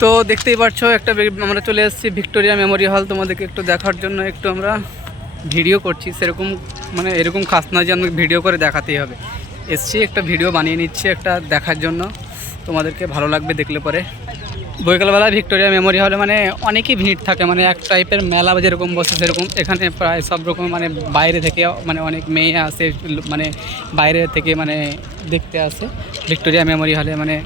তো দেখতেই পাচ্ছ একটা আমরা চলে এসেছি ভিক্টোরিয়া মেমোরিয়াল হল। তোমাদেরকে একটু দেখার জন্য একটু আমরা ভিডিও করছি, সেরকম মানে এরকম খাস না যে আমাকে ভিডিও করে দেখাতেই হবে। এসছি একটা ভিডিও বানিয়ে নিচ্ছি একটা দেখার জন্য, তোমাদেরকে ভালো লাগবে দেখলে পরে। বৈকালবেলা ভিক্টোরিয়া মেমোরিয়াল হলে মানে অনেকই ভিড় থাকে, মানে এক টাইপের মেলা যেরকম বসে সেরকম এখানে প্রায় সব রকম মানে বাইরে থেকে মানে অনেক মেয়ে আসে, মানে বাইরে থেকে মানে দেখতে আসে ভিক্টোরিয়া মেমোরিয়াল হলে। মানে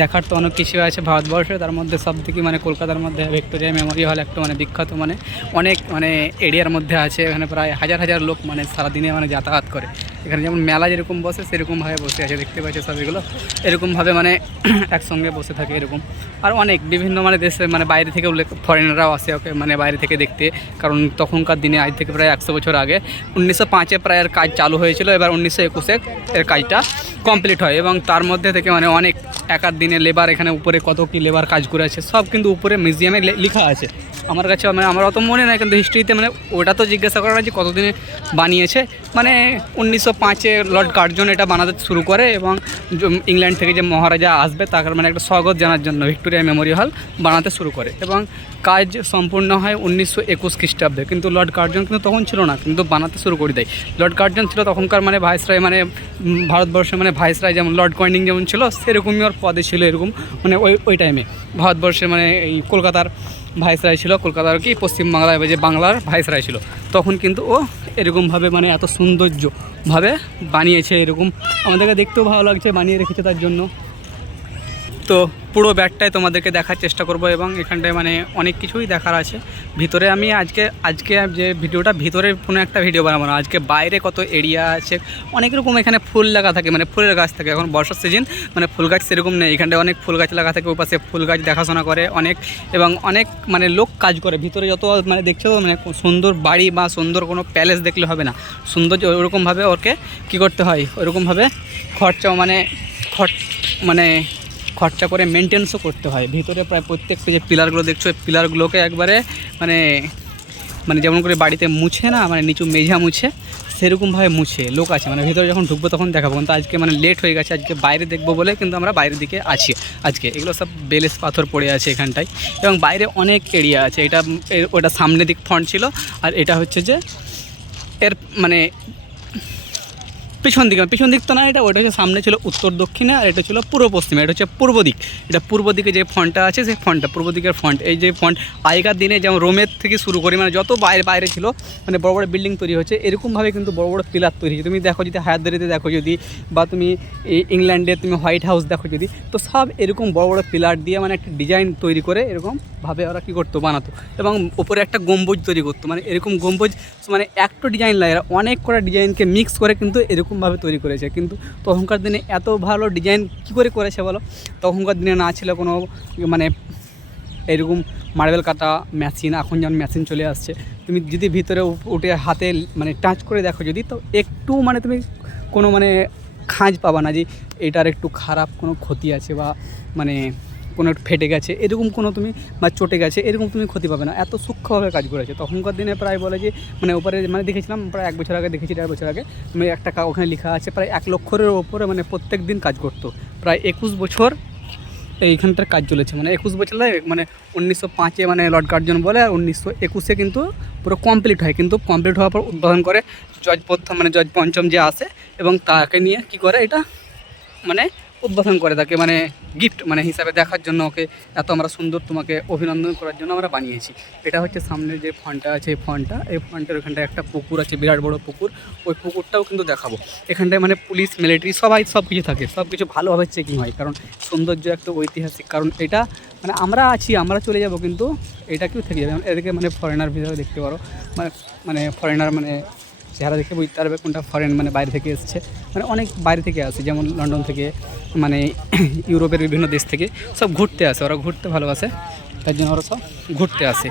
দেখার তো অনেক কিছু আছে ভারতবর্ষে, তার মধ্যে সব থেকে মানে কলকাতার মধ্যে ভিক্টোরিয়া মেমোরিয়াল হল একটা মানে বিখ্যাত, মানে অনেক মানে এরিয়ার মধ্যে আছে। এখানে প্রায় হাজার হাজার লোক মানে সারাদিনে মানে যাতায়াত করে। এখানে যেমন মেলা যেরকম বসে সেরকমভাবে বসে আছে, দেখতে পাচ্ছি সব এগুলো এরকমভাবে মানে একসঙ্গে বসে থাকে এরকম। আর অনেক বিভিন্ন মানে দেশে মানে বাইরে থেকে ফরেনাররাও আসে ওকে মানে বাইরে থেকে দেখতে, কারণ তখনকার দিনে আজ থেকে প্রায় 100 বছর আগে 1905-এ প্রায় এর কাজ চালু হয়েছিল, এবার 1921-এ এর কাজটা কমপ্লিট হয়। এবং তার মধ্যে থেকে মানে অনেক এক আধ দিনে লেবার এখানে উপরে কত কি লেবার কাজ করে আছে সব কিন্তু উপরে মিউজিয়ামে লেখা আছে। আমার কাছে মানে আমার অত মনে নাই, কিন্তু হিস্ট্রিতে মানে ওটা তো জিজ্ঞাসা করা যে কতদিনে বানিয়েছে। মানে 1905-এ লর্ড কার্জন এটা বানাতে শুরু করে, এবং ইংল্যান্ড থেকে যে মহারাজা আসবে তার মানে একটা স্বাগত জানার জন্য ভিক্টোরিয়া মেমোরিয়াল হল বানাতে শুরু করে, এবং কাজ সম্পূর্ণ হয় 1921 খ্রিস্টাব্দে। কিন্তু লর্ড কার্জন কিন্তু তখন ছিল না, কিন্তু বানাতে শুরু করে দেয়। লর্ড কার্জন ছিল তখনকার মানে ভাইসরয়, মানে ভারতবর্ষে মানে ভাইসরয় যেমন লর্ড কর্নিং যেমন ছিল সেরকমই ওর পদে ছিল এরকম, মানে ওই টাইমে ভারতবর্ষের মানে এই কলকাতার ভাইসরয় ছিল, কলকাতার কি পশ্চিমবাংলায় যে বাংলার ভাইসরয় ছিল তখন। কিন্তু ও এরকমভাবে মানে এত সৌন্দর্যভাবে বানিয়েছে, এরকম আমাদেরকে দেখতেও ভালো লাগছে, বানিয়ে রেখেছে তার জন্য। তো পুরো ব্যাটটাই তোমাদেরকে দেখার চেষ্টা করব, এবং এখানটায় মানে অনেক কিছুই দেখার আছে ভিতরে। আমি আজকে যে ভিডিওটা ভিতরে কোনো একটা ভিডিও বানাবো না, আজকে বাইরে কত এরিয়া আছে অনেক রকম। এখানে ফুল লাগা থাকে, মানে ফুলের গাছ থাকে, এখন বর্ষার সিজন মানে ফুল গাছ সেরকম নেই, এখানটায় অনেক ফুল গাছ লাগা থাকে, ওই পাশে ফুল গাছ দেখাশোনা করে অনেক, এবং অনেক মানে লোক কাজ করে ভিতরে। যত মানে দেখছো মানে সুন্দর বাড়ি বা সুন্দর কোনো প্যালেস দেখলে হবে না, সৌন্দর্য ওরকমভাবে ওকে কী করতে হয়, ওরকমভাবে খরচাও মানে খরচা করে মেনটেন্সও করতে হয় ভিতরে। প্রায় প্রত্যেকটা যে পিলারগুলো দেখছো এই পিলারগুলোকে একবারে মানে যেমন করে বাড়িতে মুছে না, মানে নিচু মেঝা মুছে সেরকমভাবে মুছে লোক আছে। মানে ভিতরে যখন ঢুকবো তখন দেখাবো, কিন্তু আজকে মানে লেট হয়ে গেছে, আজকে বাইরে দেখবো বলে কিন্তু আমরা বাইরের দিকে আছি আজকে। এগুলো সব বেলেস পাথর পড়ে আছে এখানটায়, এবং বাইরে অনেক এরিয়া আছে। ওটা সামনের দিক ফ্রন্ট ছিল, আর এটা হচ্ছে যে এর মানে পিছন দিক তো না, ওটা হচ্ছে সামনে ছিল উত্তর দক্ষিণে, আর এটা ছিল পূর্ব পশ্চিমে, এটা হচ্ছে পূর্ব দিক। এটা পূর্ব দিকে যে ফ্রন্টটা আছে সেই ফ্রন্টটা পূর্ব দিকের ফ্রন্ট। এই যে ফ্রন্ট আগেকার দিনে যেমন রোমের থেকে শুরু করি মানে যত বাইরে ছিল মানে বড় বড় বিল্ডিং তৈরি হচ্ছে, এরকমভাবে কিন্তু বড় বড় পিলার তৈরি হচ্ছে। তুমি দেখো যদি হায়দ্রাবাদে দেখো যদি, বা তুমি ইংল্যান্ডে তুমি হোয়াইট হাউস দেখো যদি, তো সব এরকম বড় বড় পিলার দিয়ে মানে একটা ডিজাইন তৈরি করে এরকমভাবে ওরা কী করতো বানাতো, এবং ওপরে একটা গম্বুজ তৈরি করতো। মানে এরকম গম্বুজ মানে একটা ডিজাইন লাগে, অনেক কটা ডিজাইনকে মিক্স করে কিন্তু এরকমভাবে তৈরি করেছে। কিন্তু তখনকার দিনে এত ভালো ডিজাইন কী করে করেছে বলো? তখনকার দিনে না ছিল কোনো মানে এরকম মার্বেল কাটা মেশিন, এখন যেমন মেশিন চলে আসছে। তুমি যদি ভিতরে উঠে হাতে মানে টাচ করে দেখো যদি, তো একটু মানে তুমি কোনো মানে খাঁজ পাবা না যে এটার একটু খারাপ কোনো ক্ষতি আছে, বা মানে কোনো ফেটে গেছে এরকম কোনো তুমি, বা চটে গেছে এরকম তুমি ক্ষতি পাবে না, এত সূক্ষ্মভাবে কাজ করেছে। তখনকার দিনে প্রায় বলে যে মানে ওপরে মানে দেখেছিলাম প্রায় 1 বছর আগে, দেখেছি 1.5 বছর আগে, তুমি একটা ওখানে লেখা আছে প্রায় 1 লক্ষের ওপরে মানে প্রত্যেক দিন কাজ করতো। প্রায় 21 বছর এইখানটার কাজ চলেছে, মানে 21 বছর মানে 1905-এ মানে লর্ড কার্জন বলে, আর 1921-এ কিন্তু পুরো কমপ্লিট হয়। কিন্তু কমপ্লিট হওয়ার পর উদ্বোধন করে জজ প্রথম মানে জজ পঞ্চম যে আসে, এবং তাকে নিয়ে কি করে এটা মানে উদ্বোধন করে, তাকে মানে গিফট মানে হিসাবে দেখার জন্য ওকে এত আমরা সুন্দর তোমাকে অভিনন্দন করার জন্য আমরা বানিয়েছি। এটা হচ্ছে সামনের যে ফন্টটা আছে, এই ফন্টের ওখানটায় একটা পুকুর আছে, বিরাট বড় পুকুর, ওই পুকুরটাও কিন্তু দেখাবো। এখানটায় মানে পুলিশ মিলিটারি সব কিছু থাকে, সব কিছু ভালোভাবে চেকিং হয়, কারণ সৌন্দর্য একটা ঐতিহাসিক। কারণ এটা মানে আমরা চলে যাব, কিন্তু এটা কেউ থেকে যাবে, এদেরকে মানে ফরেনার হিসাবে দেখতে পারো, মানে ফরেনার মানে চেহারা দেখে বুঝতে পারবে কোনটা ফরেন, মানে বাইরে থেকে এসছে, মানে অনেক বাইরে থেকে আসে, যেমন লন্ডন থেকে মানে ইউরোপের বিভিন্ন দেশ থেকে সব ঘুরতে আসে, ওরা ঘুরতে ভালোবাসে, তার জন্য ওরা সব ঘুরতে আসে।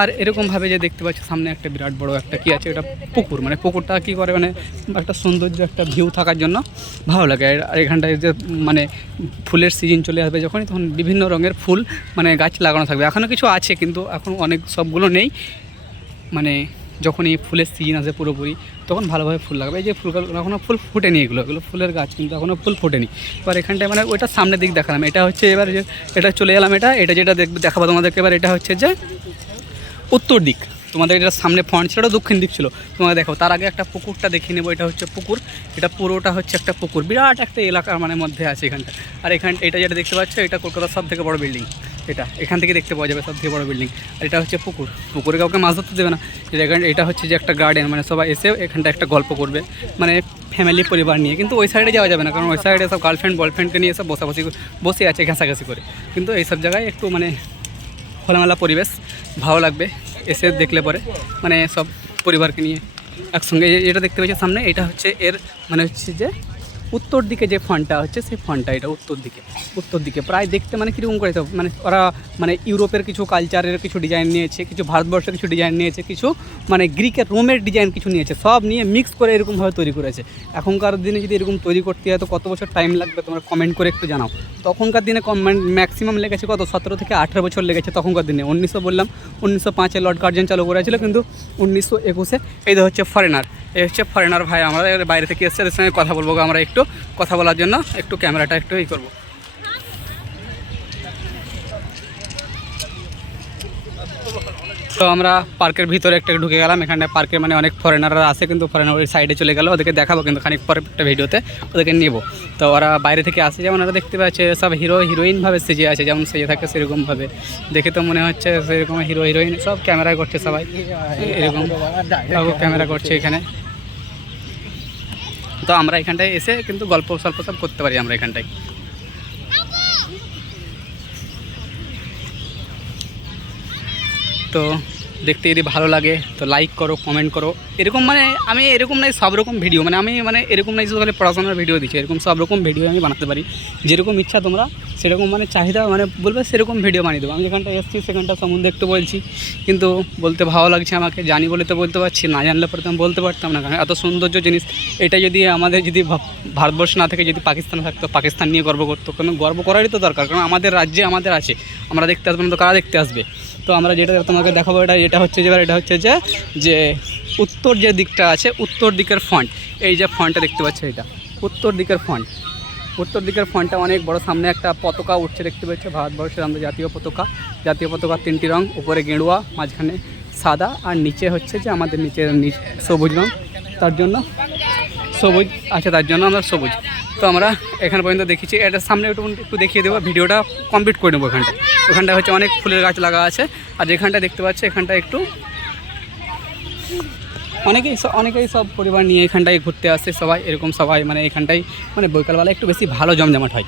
আর এরকমভাবে যে দেখতে পাচ্ছ সামনে একটা বিরাট বড় একটা কী আছে, ওটা পুকুর, মানে পুকুরটা কী করে মানে একটা সৌন্দর্য একটা ভিউ থাকার জন্য ভালো লাগে। আর এখানটায় যে মানে ফুলের সিজন চলে আসবে যখনই, তখন বিভিন্ন রঙের ফুল মানে গাছ লাগানো থাকবে। এখনও কিছু আছে কিন্তু এখন অনেক সবগুলো নেই, মানে যখন এই ফুলের সিজন আসে পুরোপুরি তখন ভালোভাবে ফুল লাগবে। এই যে ফুলগুলো এখনও ফুল ফুটেনি, এগুলো ফুলের গাছ কিন্তু এখনও ফুল ফোটেনি। এবার এখানটায় মানে ওইটা সামনের দিক দেখালাম, এটা হচ্ছে এবার যে এটা চলে এলাম, এটা যেটা দেখাবো তোমাদেরকে এবার, এটা হচ্ছে যে উত্তর দিক। তোমাদের এটা সামনে ফ্রন্ট ছিল, দক্ষিণ দিক ছিল, তোমাকে দেখো। তার আগে একটা পুকুরটা দেখিয়ে নেবো। এটা হচ্ছে পুকুর, এটা পুরোটা হচ্ছে একটা পুকুর, বিরাট একটা এলাকার মানে মধ্যে আছে এখানটা। আর এটা যেটা দেখতে পাচ্ছ এটা কলকাতার সব থেকে বড় বিল্ডিং, এটা এখান থেকে দেখতে পাওয়া যাবে সব থেকে বড় বিল্ডিং। আর এটা হচ্ছে পুকুর, পুকুরে কাউকে মাছ ধরতে দেবে না। এটা হচ্ছে যে একটা গার্ডেন, মানে সবাই এসে এখানটা একটা গল্প করবে, মানে ফ্যামিলি পরিবার নিয়ে। কিন্তু ওই সাইডে যাওয়া যাবে না, কারণ ওই সাইডে সব গার্লফ্রেন্ড বয়ফ্রেন্ডকে নিয়ে সব বসে আছে ঘেঁষাঘেঁষি করে। কিন্তু এইসব জায়গায় একটু মানে খোলামেলা পরিবেশ ভালো লাগবে এসে দেখলে পরে, মানে সব পরিবারকে নিয়ে একসঙ্গে। এটা দেখতে পাচ্ছি সামনে, এটা হচ্ছে এর মানে হচ্ছে যে উত্তর দিকে যে ফন্টটা হচ্ছে সেই ফন্টটা, এটা উত্তর দিকে প্রায় দেখতে মানে কীরকম করে, মানে ওরা মানে ইউরোপের কিছু কালচারের কিছু ডিজাইন নিয়েছে, কিছু ভারতবর্ষের কিছু ডিজাইন নিয়েছে, কিছু মানে গ্রিকের রোমের ডিজাইন কিছু নিয়েছে, সব নিয়ে মিক্স করে এরকমভাবে তৈরি করেছে। এখনকার দিনে যদি এরকম তৈরি করতে হয় তো কত বছর টাইম লাগবে তোমরা কমেন্ট করে একটু জানাও। তখনকার দিনে ম্যাক্সিমাম লেগেছে কত 17 থেকে 18 বছর লেগেছে তখনকার দিনে। 1905 লর্ড কার্জন চালু করেছিল, কিন্তু 1921 এই হচ্ছে ফরেনার। এই হচ্ছে ফরেনার ভাই, আমরা বাইরে থেকে এসে এদের সঙ্গে কথা বলবো। আমরা একটু কথা বলার জন্য একটু ক্যামেরাটা একটু করবো। তো আমরা পার্কের ভিতরে একটা ঢুকে গেলাম। এখানে পার্কে মানে অনেক ফরেনাররা আসে, কিন্তু ফরেনার ওই সাইডে চলে গেল, ওদেরকে দেখাবো কিন্তু খানিক পরে একটা ভিডিওতে ওদেরকে নেবো। তো ওরা বাইরে থেকে আসে, যেমন ওরা দেখতে পাচ্ছে সব হিরোইনভাবে সেজে আছে, যেমন সেজে থাকে সেরকমভাবে। দেখে তো মনে হচ্ছে সেরকম হিরোইন, সব ক্যামেরায় করছে সবাই, এরকম ক্যামেরা করছে এখানে। তো আমরা এখানটায় এসে কিন্তু গল্প সল্প সব করতে পারি আমরা এখানটায়। তো দেখতে যদি ভালো লাগে তো লাইক করো, কমেন্ট করো। এরকম মানে আমি এরকম নাই সব রকম ভিডিও, মানে আমি মানে এরকম নাই শুধু পড়াশোনার ভিডিও দিচ্ছি, এরকম সব রকম ভিডিও আমি বানাতে পারি। যেরকম ইচ্ছা তোমরা সেরকম মানে চাহিদা মানে বলবে সেরকম ভিডিও বানিয়ে দেবো। আমি যেখানটা এসেছি সেখানটা সম্বন্ধে একটু বলছি, কিন্তু বলতে ভালো লাগছে আমাকে, জানি বলে তো বলতে পারছি, না জানলে পরে তো আমি বলতে পারতাম না। কারণ এত সৌন্দর্য জিনিস, এটা যদি আমাদের যদি ভারতবর্ষ না থেকে যদি পাকিস্তান থাকতো, পাকিস্তান নিয়ে গর্ব করতো। কারণ গর্ব করারই তো দরকার, কারণ আমাদের রাজ্যে আমাদের আছে, আমরা দেখতে আসবো না তো কারা দেখতে আসবে। তো আমরা যেটা তোমাকে দেখাবো এটা হচ্ছে যে উত্তর যে দিকটা আছে, উত্তর দিকের ফন্ট, এই যে ফন্টটা দেখতে পাচ্ছ, এটা উত্তর দিকের ফন্টটা অনেক বড়। সামনে একটা পতাকা উঠছে দেখতে পাচ্ছ, ভারতবর্ষের আমাদের জাতীয় পতাকা 3টি রং, উপরে গেরুয়া, মাঝখানে সাদা, আর নিচে হচ্ছে যে আমাদের নিচে সবুজ রং, তার জন্য সবুজ আছে, তার জন্য আমরা সবুজ। তো আমরা এখান পর্যন্ত দেখেছি, এটা সামনে একটু দেখিয়ে দেবো, ভিডিওটা কমপ্লিট করে নেবো। ওখানটায় হচ্ছে অনেক ফুলের গাছ লাগা আছে। আর যেখানটা দেখতে পাচ্ছে এখানটা একটু অনেকেই সব পরিবার নিয়ে এখানটায় ঘুরতে আসে সবাই, এরকম সবাই মানে এখানটায় মানে বৈকালবেলা একটু বেশি ভালো জমজমাট হয়,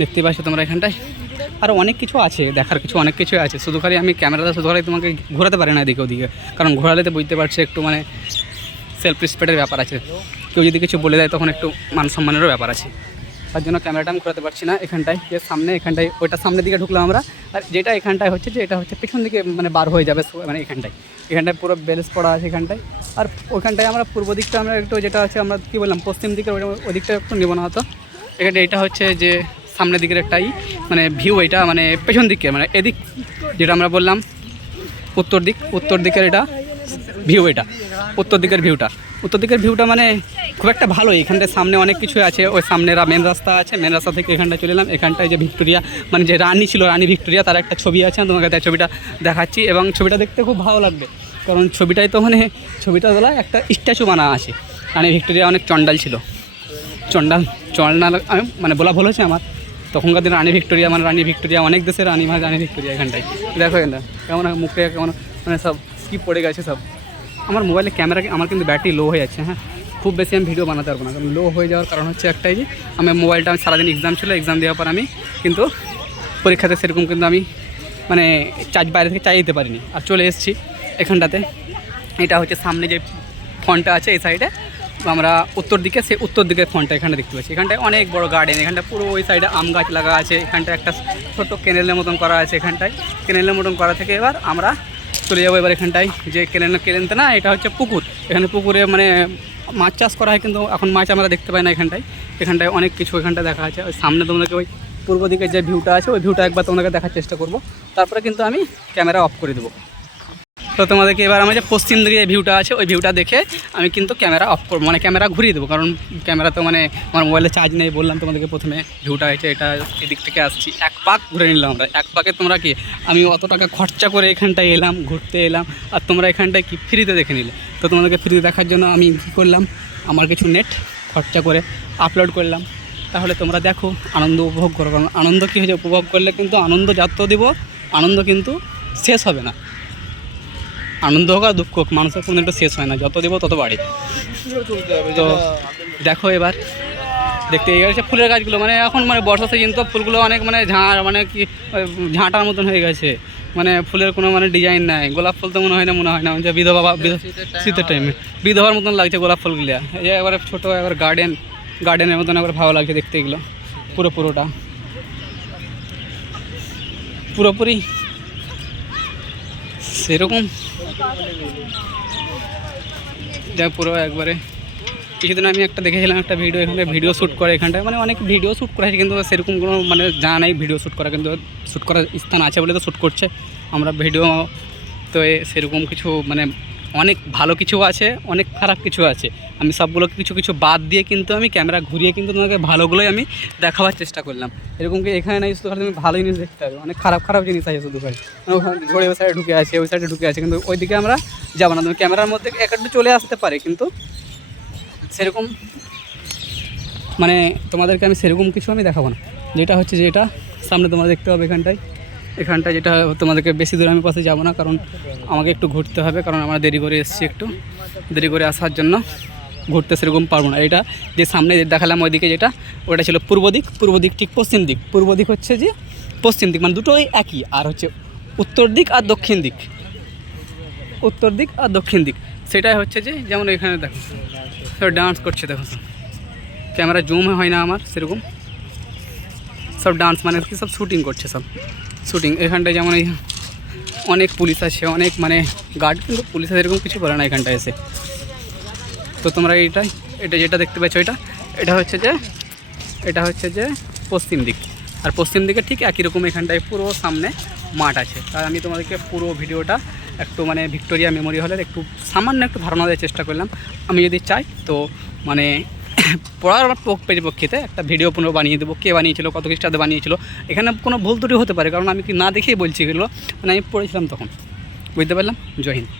দেখতে পাচ্ছ তোমরা এখানটায়। আরও অনেক কিছু আছে দেখার, অনেক কিছুই আছে। শুধু খালি আমি ক্যামেরাটা শুধু খালি তোমাকে ঘোরাতে পারি না এদিকে ওদিকে, কারণ ঘোরালে তো বুঝতে পারছে একটু মানে সেলফ রেসপেক্টের ব্যাপার আছে। কেউ যদি কিছু বলে দেয় তখন একটু মান সম্মানেরও ব্যাপার আছে, তার জন্য ক্যামেরাটা আমি ঘোরাতে পারছি না। এখানটায় যে সামনে, এখানটায় ওইটা সামনের দিকে ঢুকলাম আমরা। আর যেটা এখানটায় হচ্ছে যে এটা হচ্ছে পেছন দিকে মানে বার হয়ে যাবে, মানে এখানটায় পুরো বেলেস পড়া আছে এখানটায়। আর ওইখানটায় আমরা পূর্ব দিকটা আমরা একটু যেটা আছে আমরা কী বললাম পশ্চিম দিকে, ওই দিকটা একটু নেব না হতো। এখানে এটা হচ্ছে যে সামনের দিকের একটাই মানে ভিউ, এটা মানে পেছন দিকে মানে এদিক যেটা আমরা বললাম উত্তর দিকের এটা ভিউ, এটা উত্তর দিকের ভিউটা মানে খুব একটা ভালো। এখানটায় সামনে অনেক কিছু আছে, ওই সামনে মেন রাস্তা আছে, মেন রাস্তা থেকে এখানটায় চলে এলাম। এখানটায় যে ভিক্টোরিয়া মানে যে রানী ছিল, রানী ভিক্টোরিয়া, তার একটা ছবি আছে, তোমাকে তার ছবিটা দেখাচ্ছি। এবং ছবিটা দেখতে খুব ভালো লাগবে, কারণ ছবিটায় তো মানে ছবিটা তোলায় একটা স্ট্যাচু বানা আছে। রানী ভিক্টোরিয়া অনেক চণ্ডাল ছিল, চণ্ডাল মানে বলা ভুল হয়েছে আমার। তখনকার দিনে রানী ভিক্টোরিয়া অনেক দেশের রানী, মানে রানী ভিক্টোরিয়া। এখানটায় দেখো এখানটা কেমন মুখে কেমন মানে সব স্কিপ পড়ে গেছে সব। আমার মোবাইলে ক্যামেরা আমার কিন্তু ব্যাটারি লো হয়ে যাচ্ছে, হ্যাঁ খুব বেশি আমি ভিডিও বানাতে পারবো না, কারণ লো হয়ে যাওয়ার কারণ হচ্ছে একটাই যে আমি সারাদিন এক্সাম ছিল, এক্সাম দেওয়ার পর আমি কিন্তু পরীক্ষাতে সেরকম কিন্তু আমি মানে বাইরে থেকে চাই দিতে পারিনি, আর চলে এসেছি এখানটাতে। এটা হচ্ছে সামনে যে ফন্টটা আছে এই সাইডে, আমরা উত্তর দিকের ফন্টটা এখানটা দেখতে পাচ্ছি। এখানটায় অনেক বড় গার্ডেন, এখানটা পুরো ওই সাইডে আম গাছ লাগা আছে, এখানটায় একটা ছোট্ট কেনেলের মতন করা আছে। এখানটায় কেনেলের মতন করা থেকে এবার আমরা চলে যাবো এবার এখানটায় যে কেনেলতে না, এটা হচ্ছে পুকুর। এখানে পুকুরে মানে মাছ চাষ করা হয়, কিন্তু এখন মাছ আমরা দেখতে পাই না এখানটায় অনেক কিছু এখানটা দেখা আছে। ওই সামনে তোমাদেরকে ওই পূর্ব দিকের যে ভিউটা আছে ওই ভিউটা একবার তোমাদেরকে দেখার চেষ্টা করব, তারপরে কিন্তু আমি ক্যামেরা অফ করে দেবো। তো তোমাদেরকে এবার আমার যে পশ্চিম দিকে যে ভিউটা আছে ওই ভিউটা দেখে আমি কিন্তু ক্যামেরা অফ করবো, মানে ক্যামেরা ঘুরিয়ে দেবো, কারণ ক্যামেরা তো মানে আমার মোবাইলে চার্জ নেই। বললাম তোমাদেরকে প্রথমে ভিউটা হয়েছে এটা, এদিক থেকে আসছি, এক পাক ঘুরে নিলাম আমরা। এক পাকে তোমরা কি, আমি অত টাকা খরচা করে এখানটায় এলাম, ঘুরতে এলাম, আর তোমরা এখানটায় কি ফ্রিতে দেখে নিলে। তো তোমাদেরকে ফ্রিতে দেখার জন্য আমি কী করলাম, আমার কিছু নেট খরচা করে আপলোড করলাম। তাহলে তোমরা দেখো, আনন্দ উপভোগ করো। কারণ আনন্দ কী হয়েছে, উপভোগ করলে কিন্তু আনন্দ যত দিব, আনন্দ কিন্তু শেষ হবে না। আনন্দ হোক আর দুঃখ হোক, মানুষের কোনো একটু শেষ হয় না, যত দেবো তত বাড়ে। তো দেখো এবার দেখতে গেছে ফুলের গাছগুলো, মানে এখন মানে বর্ষা সিজন তো ফুলগুলো অনেক মানে মানে কি ঝাঁটার মতন হয়ে গেছে, মানে ফুলের কোনো মানে ডিজাইন নাই। গোলাপ ফুল তো মনে হয় না যে বিধবা শীতের টাইমে বিধবার মতন লাগছে গোলাপ ফুলগুলো। এই একবারে ছোটো একবার গার্ডেনের মতন একবার ভালো লাগছে দেখতে এগুলো। পুরোপুরি সেরকম যা পুরো একবারে। কিছুদিন আমি একটা দেখেছিলাম একটা ভিডিও, এখানে ভিডিও শ্যুট করে এখানটায়, মানে অনেক ভিডিও শ্যুট করা হয়েছে, কিন্তু সেরকম কোনো মানে জানা নেই ভিডিও শ্যুট করা, কিন্তু শ্যুট করার স্থান আছে বলে তো শ্যুট করছে। আমরা ভিডিও তো সেরকম কিছু মানে অনেক ভালো কিছু আছে, অনেক খারাপ কিছু আছে। আমি সবগুলো কিছু বাদ দিয়ে কিন্তু আমি ক্যামেরা ঘুরিয়ে কিন্তু তোমাকে ভালোগুলোই আমি দেখাবার চেষ্টা করলাম। এরকম কি এখানে নাই শুধু তুমি ভালো জিনিস দেখতে হবে, অনেক খারাপ জিনিস আছে শুধু খালি। ঘড়ি ওই সাইডে ঢুকে আছে, ওই সাইডে ঢুকে আছে, কিন্তু ওইদিকে আমরা যাবো না। তুমি ক্যামেরার মধ্যে একটু চলে আসতে পারে, কিন্তু সেরকম মানে তোমাদেরকে আমি সেরকম কিছু আমি দেখাবো না। যেটা হচ্ছে যে এটা সামনে তোমরা দেখতে হবে এখানটায় যেটা তোমাদেরকে বেশি দূরে আমি পাশে যাবো না, কারণ আমাকে একটু ঘুরতে হবে, কারণ আমরা দেরি করে এসেছি, একটু দেরি করে আসার জন্য ঘুরতে সেরকম পারবো না। এটা যে সামনে দেখালাম ওইদিকে যেটা, ওটা ছিল পূর্ব দিক ঠিক পশ্চিম দিক। পূর্ব দিক হচ্ছে যে পশ্চিম দিক, মানে দুটোই একই। আর হচ্ছে উত্তর দিক আর দক্ষিণ দিক, সেটাই হচ্ছে যে যেমন এখানে দেখো সব ডান্স করছে, দেখো ক্যামেরা জুম হয় না আমার সেরকম, সব ডান্স মানে কি সব শ্যুটিং করছে, সব শ্যুটিং। এখানটায় যেমন এই অনেক পুলিশ আছে, অনেক মানে গার্ড, কিন্তু পুলিশের এরকম কিছু করে না এখানটায় এসে। তো তোমরা এটা যেটা দেখতে পাচ্ছ এটা হচ্ছে যে পশ্চিম দিক। আর পশ্চিম দিকে ঠিক একই রকম এখানটায় পুরো সামনে মাঠ আছে। তাই আমি তোমাদেরকে পুরো ভিডিওটা একটু মানে ভিক্টোরিয়া মেমোরি হলের একটু সামান্য একটু ধারণা দেওয়ার চেষ্টা করলাম। আমি যদি চাই তো মানে পড়ার পরিপ্রেক্ষিতে একটা ভিডিও পুনঃ বানিয়ে দেবো, কে বানিয়েছিল, কত খ্রিস্টাব্দে বানিয়েছিল। এখানে কোনো ভুল ত্রুটি হতে পারে, কারণ আমি কি না দেখেই বলছি এগুলো, মানে আমি পড়েছিলাম তখন। বুঝতে পারলাম। জয় হিন্দ।